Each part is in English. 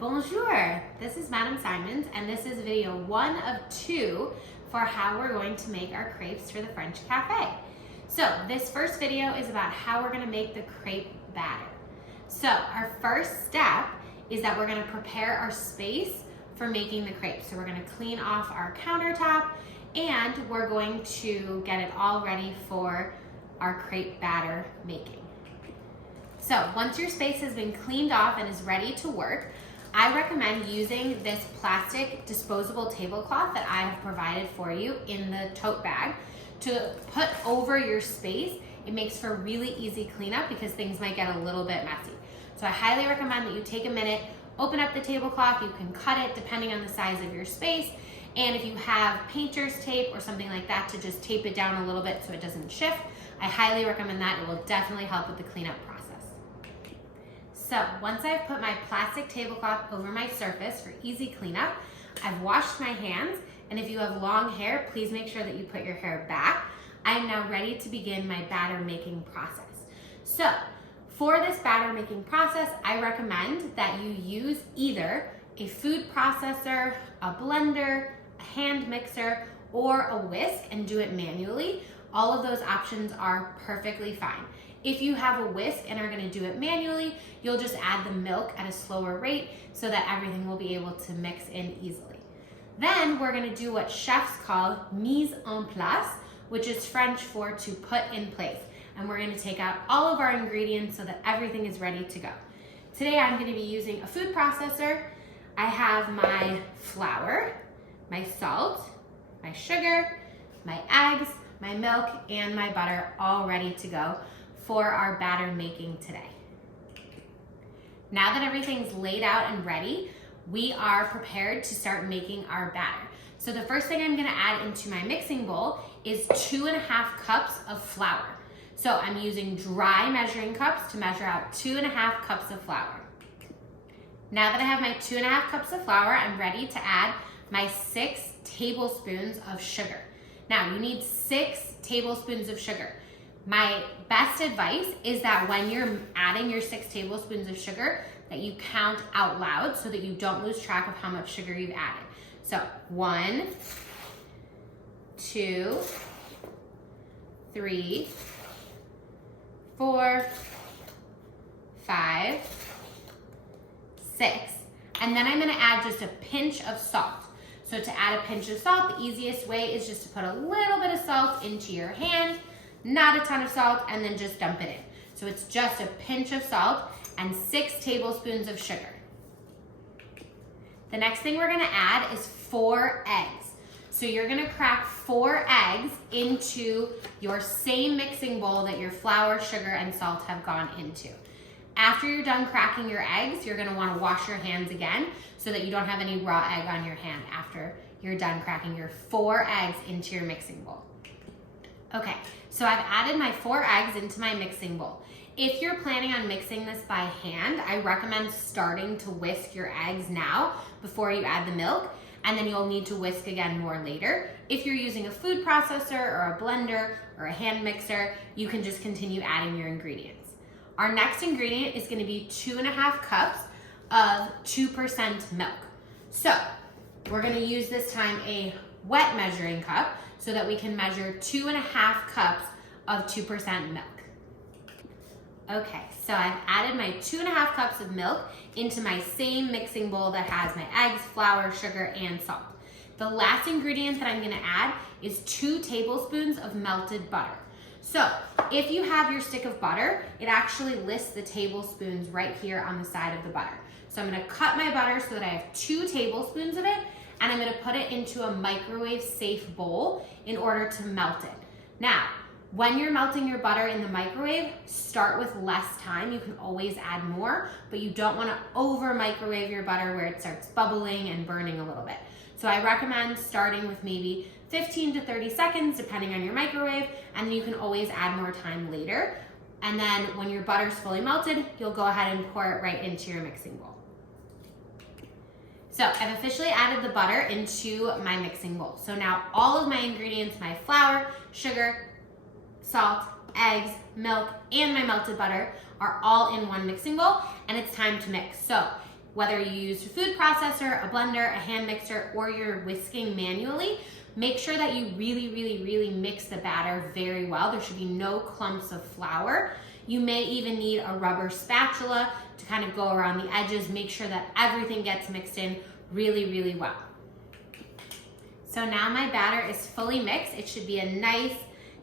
Bonjour, this is Madam Simons, and this is video 1 of 2 for how we're going to make our crepes for the French Cafe. So this first video is about how we're going to make the crepe batter. So our first step is that we're going to prepare our space for making the crepes. So we're going to clean off our countertop and we're going to get it all ready for our crepe batter making. So once your space has been cleaned off and is ready to work, I recommend using this plastic disposable tablecloth that I have provided for you in the tote bag to put over your space. It makes for really easy cleanup because things might get a little bit messy. So I highly recommend that you take a minute, open up the tablecloth. You can cut it depending on the size of your space. And if you have painter's tape or something like that, to just tape it down a little bit so it doesn't shift, I highly recommend that. It will definitely help with the cleanup process. So once I've put my plastic tablecloth over my surface for easy cleanup, I've washed my hands, and if you have long hair, please make sure that you put your hair back. I am now ready to begin my batter making process. So for this batter making process, I recommend that you use either a food processor, a blender, a hand mixer, or a whisk and do it manually. All of those options are perfectly fine. If you have a whisk and are going to do it manually, you'll just add the milk at a slower rate so that everything will be able to mix in easily. Then we're going to do what chefs call mise en place, which is French for to put in place. And we're going to take out all of our ingredients so that everything is ready to go. Today I'm going to be using a food processor. I have my flour, my salt, my sugar, my eggs, my milk, and my butter all ready to go for our batter making today. Now that everything's laid out and ready, we are prepared to start making our batter. So the first thing I'm gonna add into my mixing bowl is 2.5 cups of flour. So I'm using dry measuring cups to measure out 2.5 cups of flour. Now that I have my 2.5 cups of flour, I'm ready to add my 6 tablespoons of sugar. Now you need 6 tablespoons of sugar. My best advice is that when you're adding your 6 tablespoons of sugar, that you count out loud so that you don't lose track of how much sugar you've added. So 1, 2, 3, 4, 5, 6, and then I'm gonna add just a pinch of salt. So to add a pinch of salt, the easiest way is just to put a little bit of salt into your hand, not a ton of salt, and then just dump it in. So it's just a pinch of salt and 6 tablespoons of sugar. The next thing we're gonna add is 4 eggs. So you're gonna crack 4 eggs into your same mixing bowl that your flour, sugar, and salt have gone into. After you're done cracking your eggs, you're gonna wanna wash your hands again so that you don't have any raw egg on your hand after you're done cracking your 4 eggs into your mixing bowl. Okay, so I've added my 4 eggs into my mixing bowl. If you're planning on mixing this by hand, I recommend starting to whisk your eggs now before you add the milk, and then you'll need to whisk again more later. If you're using a food processor or a blender or a hand mixer, you can just continue adding your ingredients. Our next ingredient is gonna be 2.5 cups of 2% milk. So we're gonna use this time a wet measuring cup so that we can measure 2.5 cups of 2% milk. Okay, so I've added my 2.5 cups of milk into my same mixing bowl that has my eggs, flour, sugar, and salt. The last ingredient that I'm gonna add is 2 tablespoons of melted butter. So if you have your stick of butter, it actually lists the tablespoons right here on the side of the butter. So I'm gonna cut my butter so that I have 2 tablespoons of it, and I'm gonna put it into a microwave safe bowl in order to melt it. Now, when you're melting your butter in the microwave, start with less time. You can always add more, but you don't wanna over microwave your butter where it starts bubbling and burning a little bit. So I recommend starting with maybe 15 to 30 seconds, depending on your microwave, and then you can always add more time later. And then when your butter's fully melted, you'll go ahead and pour it right into your mixing bowl. So I've officially added the butter into my mixing bowl. So now all of my ingredients, my flour, sugar, salt, eggs, milk, and my melted butter are all in one mixing bowl, and it's time to mix. So Whether you use a food processor, a blender, a hand mixer, or you're whisking manually, make sure that you really mix the batter very well. There should be no clumps of flour. You may even need a rubber spatula to kind of go around the edges, make sure that everything gets mixed in really well. So now my batter is fully mixed. It should be a nice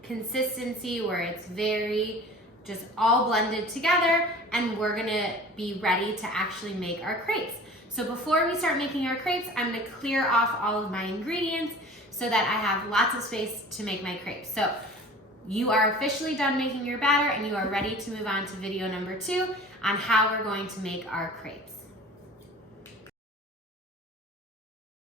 consistency where it's very just all blended together, and we're gonna be ready to actually make our crepes. So before we start making our crepes, I'm gonna clear off all of my ingredients so that I have lots of space to make my crepes. So you are officially done making your batter and you are ready to move on to video number 2 on how we're going to make our crepes.